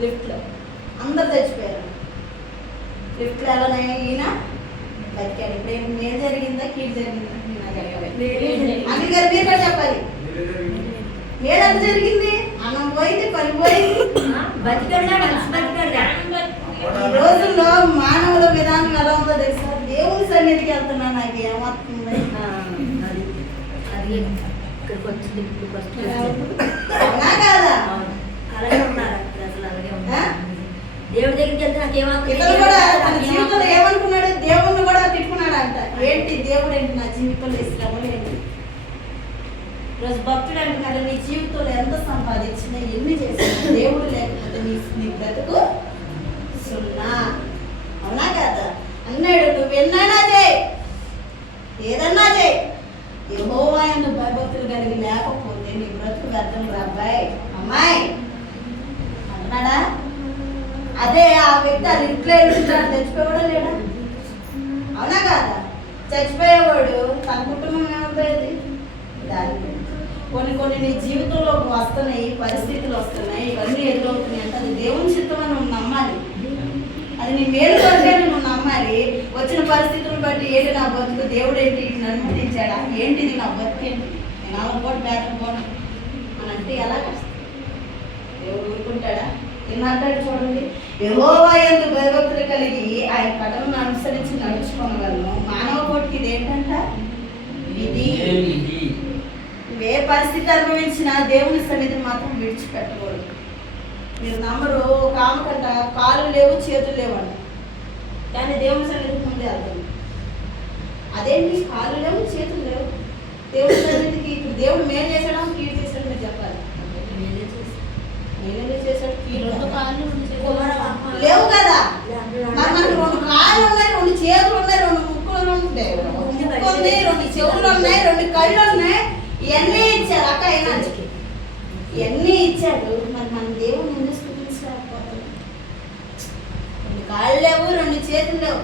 లిఫ్ట్లో అందరు చచ్చిపోయారు. లిఫ్ట్లో వెళ్ళనయ్యా ఈయన బతికాడు. ఇప్పుడు ఏం మేలు జరిగిందా కీడు జరిగిందా? అందుకని మీరు కూడా చెప్పాలి. మేలు జరిగింది, అన్నం పోయింది, పని పోయింది. ఈ రోజుల్లో మానవుల విధానం ఎలా ఉందో తెలుసా? దేవుని సన్నిధికి వెళ్తున్నా నాకు ఏమవుతుంది అవునా కాదా? దేవుడి దగ్గరికి వెళ్తే నాకు ఇతను కూడా తన జీవితంలో ఏమనుకున్నాడు? దేవుణ్ణి కూడా తిట్టుకున్నాడు అంట. ఏంటి దేవుడు ఏంటి నా జీవితంలో ఇష్టం ఏంటి? రోజు భక్తుడు అంటున్నాడు, నీ జీవితంలో ఎంత సంపాదించినా ఎన్ని చేసినా దేవుడు లేకపోతే నీ బ్రతుకు సున్నా. అవునా కదా? అన్నాడు, నువ్వు ఎన్నైనా చేయి, ఏదన్నా చేయి, యెహోవా యందు భయభక్తులు కలిగి లేకపోతే నీ బ్రతుకు వ్యర్థం రా అబ్బాయి అమ్మాయి అంటున్నాడా? అదే ఆ వ్యక్తి అది ఇంట్లో చచ్చిపోయాడా లేడా? అవునా కాదా? చచ్చిపోయేవాడు తన కుటుంబం ఏమైపోయేది? దాని కొన్ని నీ జీవితంలో వస్తున్నాయి, పరిస్థితులు వస్తున్నాయి, ఇవన్నీ ఎదురవుతున్నాయి అంటే అది దేవుని చిత్తం అని నువ్వు నమ్మాలి. అది నీ మేలు కొరకే నువ్వు నమ్మాలి. వచ్చిన పరిస్థితులను బట్టి ఏంటి నా బతుకు, దేవుడు ఏంటి నన్ను అనుమతించాడా, ఏంటిది నా బతుకు ఏంటి, నేను అవ్వకపోటు పేదకపోను అని అంటే ఎలా కష్టం? దేవుడు ఊరుకుంటాడా? ఎన్నంటాడు చూడండి, యెహోవా యందు భయభక్తులు కలిగి ఆయన కథలను అనుసరించి నడుచుకోగలను. మానవ కోటికి ఇదేంటంట? విధి. ఏ పరిస్థితి అనుభవించినా దేవుని సన్నిధిని మాత్రం విడిచిపెట్టకూడదు. మీరు నమ్మరు, ఒక ఆమెకంట కాళ్ళు లేవు చేతులు లేవంట, కానీ దేవుని సన్నిధికి ముందే వెళ్తుంది. అదేంటి కాళ్ళు లేవు చేతులు లేవు? దేవుని సన్నిధికి ఇప్పుడు దేవుడు మేలు చేసాడా కీడు చేశాడు? మీరు చెప్పాలి. మేలు చేశాడు, కీడు లేవు కదా. మరి మనకు 2 కాళ్ళు ఉన్నాయి, 2 చేతులు ఉన్నాయి, 2 ముక్కులు ఉంటాయి, ముక్కు ఉంది, 2 చెవులు ఉన్నాయి, 2 కళ్ళు ఉన్నాయి. ఇవన్నీ ఇచ్చారు అక్క అయినా, ఇవన్నీ ఇచ్చాడు. మరి మన దేవుని ఎందుకు స్థుతించలేకపోతాం? 2 కాళ్ళు లేవు, 2 చేతులు లేవు,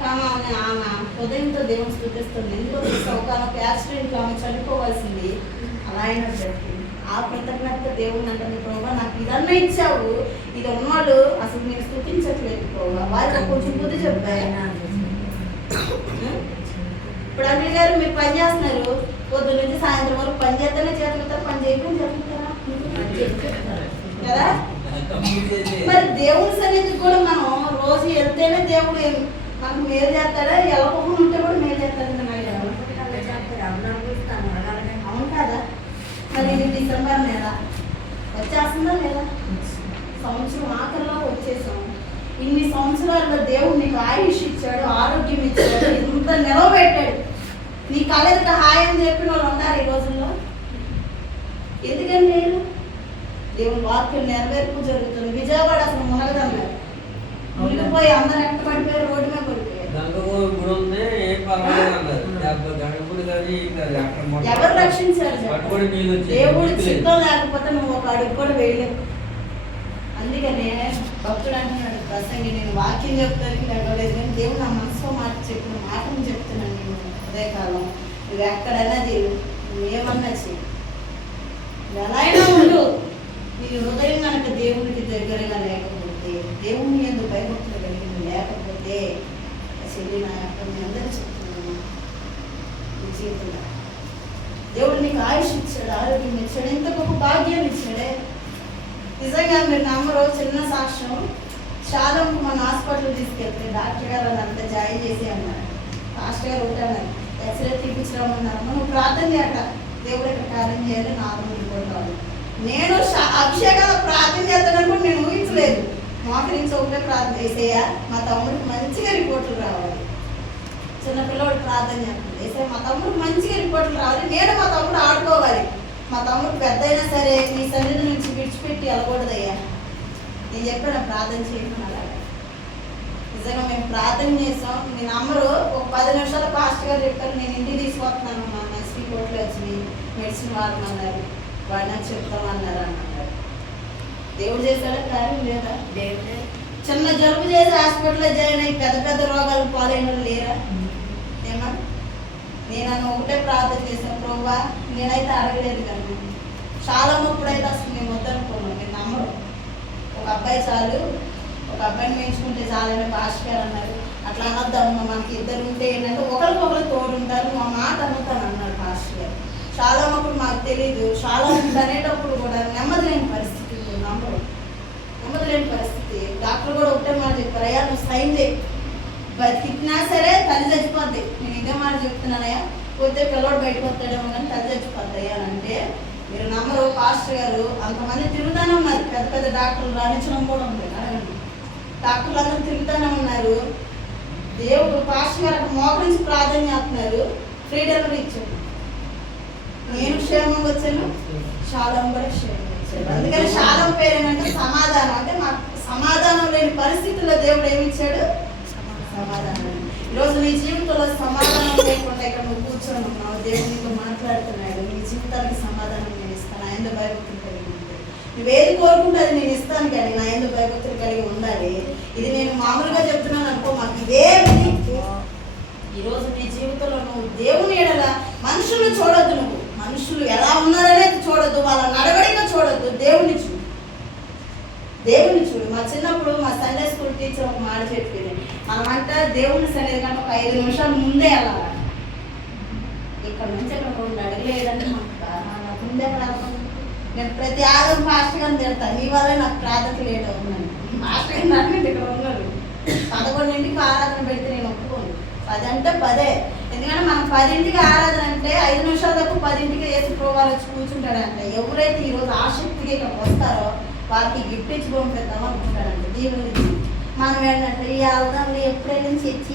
కానీ ఆమె హృదయంతో దేవుని స్థుతిస్తుంది. ఎందుకు? ఒక యాక్సిడెంట్లో ఆమె చనిపోవాల్సింది, అలా అయినా జరిగింది. ఆ కృతజ్ఞత దేవుని అంటే, ప్రభావ నాకు ఇదన్నా ఇచ్చావు, ఇది ఉన్నవాళ్ళు అసలు మీరు స్థుతించట్లేదు ప్రభావ, వారికి కొంచెం బుద్ధి చెప్పాయి. ఇప్పుడు అమ్మ గారు మీరు పని చేస్తున్నారు, పొద్దు నుంచి సాయంత్రం వరకు పని చేస్తేనే చేతులుతారు, పని చేయకుండా చేతులుతారా కదా? మరి దేవుని సన్నిధికి కూడా మనం రోజు వెళ్తేనే దేవుడు మనకు మేలు చేస్తాడా? వెళ్ళకుండా ఉంటే కూడా మేలు చేస్తాడు. అవును కదా? మరి ఇది డిసెంబర్ నెల వచ్చేస్తుందా లేదా? సంవత్సరం ఆఖరిలో వచ్చేసాం. ఇన్ని సంవత్సరాలుగా దేవుడు నీకు ఆయుష్ ఇచ్చాడు, ఆరోగ్యం ఇచ్చాడు, ఇంత నిలవబెట్టాడు. నీ కళ్ళెదుట హాయ్ అని చెప్పిన వాళ్ళు ఉన్నారు ఈ రోజుల్లో. ఎందుకని నేను దేవుని వాక్యం నెరవేర్పు జరుగుతుంది. విజయవాడ అసలు మునగదన్నారు, మునిగిపోయి అందరూ ఎక్కబడిపోయి రోడ్డు మీద పడిపోయారు. ఎవరు రక్షించారు? దేవుడు చిత్తం లేకపోతే నువ్వు ఒక అడుగు కూడా వేయలేవు. అందుకనే భక్తుడు అంటున్నాడు, ప్రసంగి నేను వాక్యం చెప్తానికి లేవలేదు, కానీ దేవుడు నా మనసులో మాట చెప్పిన మాటను చెప్తున్నాను. నేను ఉదయకాలం నువ్వు ఎక్కడైనా నువ్వేమన్నా చెయ్యి, ఎలా అయినా ఉండు, నీ హృదయం కనుక దేవునికి దగ్గరగా లేకపోతే, దేవుని యందు భయభక్తులు కలిగి లేకపోతే, చెల్లి నా యొక్క మీ అందరూ చెప్తున్నాను, నీ జీవితంలో దేవుడు నీకు ఆయుష్ ఇచ్చాడు, ఆరోగ్యం ఇచ్చాడు, ఎంత గొప్ప భాగ్యం ఇచ్చాడే. నిజంగా మీరు నమ్మరు, చిన్న సాక్ష్యం. శాలంకు మన హాస్పిటల్ తీసుకెళ్తే డాక్టర్ గారు అదంతా జాయిన్ చేసి అన్నారు. మాస్టర్ గారు ఉంటాను, ఎక్స్రే తీపించడమన్నారు. నువ్వు ప్రార్థన చేయట, దేవుడు ఇక్కడ కార్యం చేయాలి, నా ముందుకుంటాను. నేను అభిషేకాలు ప్రార్థన చేస్తానని నేను ఊహించలేదు. మోకరించి ఒకటే ప్రార్థన చేసేయా, మా తమ్ముడికి మంచిగా రిపోర్ట్లు రావాలి. చిన్నపిల్లవాడు ప్రార్థన చేస్తుంది, వేసే మా తమ్ముడికి మంచిగా రిపోర్ట్లు రావాలి, నేను మా తమ్ముడు ఆడుకోవాలి. మా తమ్ముడు పెద్ద అయినా సరే నీ సన్నిధి నుంచి విడిచిపెట్టి వెళ్ళకూడదయ్యా. నేను చెప్పాను ప్రార్థన చేయమని. అలాగా నిజంగా మేము ప్రార్థన చేసాం. నేను నమ్మరు, ఒక 10 నిమిషాలు పాస్టర్ గారు చెప్పారు, నేను ఇంటికి తీసుకొస్తున్నాను, మా నెక్స్ట్ రిపోర్ట్లు వచ్చినాయి, మెడిసిన్ వాడమన్నారు, వాడినని చెప్తామన్నారు అన్నారు. దేవుడు చేశాడా కార్యం లేదా? దేవుడే. చిన్న జలుబు చేసి హాస్పిటల్లో జాయిన్ అయ్యి పెద్ద పెద్ద రోగాలు పాలైన లేరా? ఏమా నేను ఒకటే ప్రార్థన చేశాను, ప్రభువా నేనైతే అడగలేదు కానీ చాలా నొప్పుడైతే అసలు నేను వద్దనుకున్నాను. నేను నమ్మరు, ఒక అబ్బాయి చాలు, ఒక అబ్బాయిని పెంచుకుంటే చాలని పాస్టర్ గారు అన్నారు. అట్లా అనొద్దమ్మా, మనకి ఇద్దరు ఉంటే ఏంటంటే ఒకరికొకరు తోడు ఉంటారు, మా మాట అనుతాను అన్నాడు పాస్టర్ గారు. చాలా అప్పుడు మాకు తెలీదు, చాలా అనేటప్పుడు కూడా నెమ్మది లేని పరిస్థితి, నెమ్మది లేని పరిస్థితి. డాక్టర్ కూడా ఒకటే మాట చెప్పారు, అయ్యా నువ్వు సైన్ చేయి, తిట్టినా సరే తల్లి చచ్చిపోద్ది. నేను ఇదే మాట చెప్తున్నానయ్యా, పోతే పిల్లవాడు బయటకు వస్తాడేమో కానీ తల్లి చచ్చిపోద్ది అయ్యా అంటే మీరు నమ్మరు. పాస్టర్ గారు అంతమంది తిరుగుతానే ఉన్నారు, పెద్ద పెద్ద డాక్టర్లు రాణించడం కూడా ఉంది, అడగండి. డాక్టర్లు అందరూ తిరుగుతూనే ఉన్నారు. దేవుడు పాస్టర్ గారు అక్కడ మోకరించి ప్రార్థన చేస్తున్నారు, ఫ్రీడమ్ ఇచ్చాడు. నేను క్షేమంగా వచ్చాను, శాలం కూడా క్షేమంగా వచ్చాడు. అందుకని శాలం పేరు ఏంటంటే సమాధానం. అంటే మాకు సమాధానం లేని పరిస్థితుల్లో దేవుడు ఏమి ఇచ్చాడు? సమాధానం. ఈరోజు నీ జీవితంలో సమాధానం లేకుండా ఇక్కడ నువ్వు కూర్చొని ఉన్నావు, దేవుడు నీతో మాట్లాడుతున్నాడు. నీ జీవితానికి సమాధానం నేను ఇస్తాను, ఆయన భయభక్తులు కలిగి ఉంటాడు. నువ్వేది కోరుకుంటే అది నేను ఇస్తాను, కానీ నా ఆయన భయభక్తులు కలిగి ఉండాలి. ఇది నేను మామూలుగా చెప్తున్నాను అనుకో, మాకు ఇదే ఈరోజు నీ జీవితంలో నువ్వు దేవుని ఎడల మనుషులు చూడొద్దు, నువ్వు మనుషులు ఎలా ఉన్నారనేది చూడొద్దు, వాళ్ళ నడవడిక చూడొద్దు, దేవుని చూడు, దేవుని చూడు. మా చిన్నప్పుడు మా సండే స్కూల్ టీచర్ ఒక మాట చెప్పింది, మనమంట దేవుని సన్నిధి కానీ ఒక 5 నిమిషాలు ముందే వెళ్ళాలి. ఇక్కడ నుంచి అక్కడ 2 అడుగులు లేదంటే మాకు ముందే ప్రార్థన. నేను ప్రతి ఆదివారం పాస్టర్ గారిని తిడతాను, నీ వల్ల నాకు ప్రార్థన లేట్ అవుతుందని. పాస్టర్ గారిని అడగండి, ఇక్కడ ఉన్నారు. 11ంటికి ఆరాధన పెడితే నేను ఒప్పుకోను, 10 అంటే 10. ఎందుకంటే మనం 10ంటికి ఆరాధన అంటే 5 నిమిషాల దాకా 10ంటికి వేసి ప్రోగ్రాలు వచ్చి కూర్చుంటాడంట. ఎవరైతే ఈరోజు ఆసక్తిగా ఇక్కడికి వస్తారో వాళ్ళకి గిఫ్ట్ ఇచ్చి పంపిద్దాం అనుకుంటాడంట, దీవుని. మనం ఏంటంటే ఈ ఆరాధనలు ఎప్పుడైనా చర్చి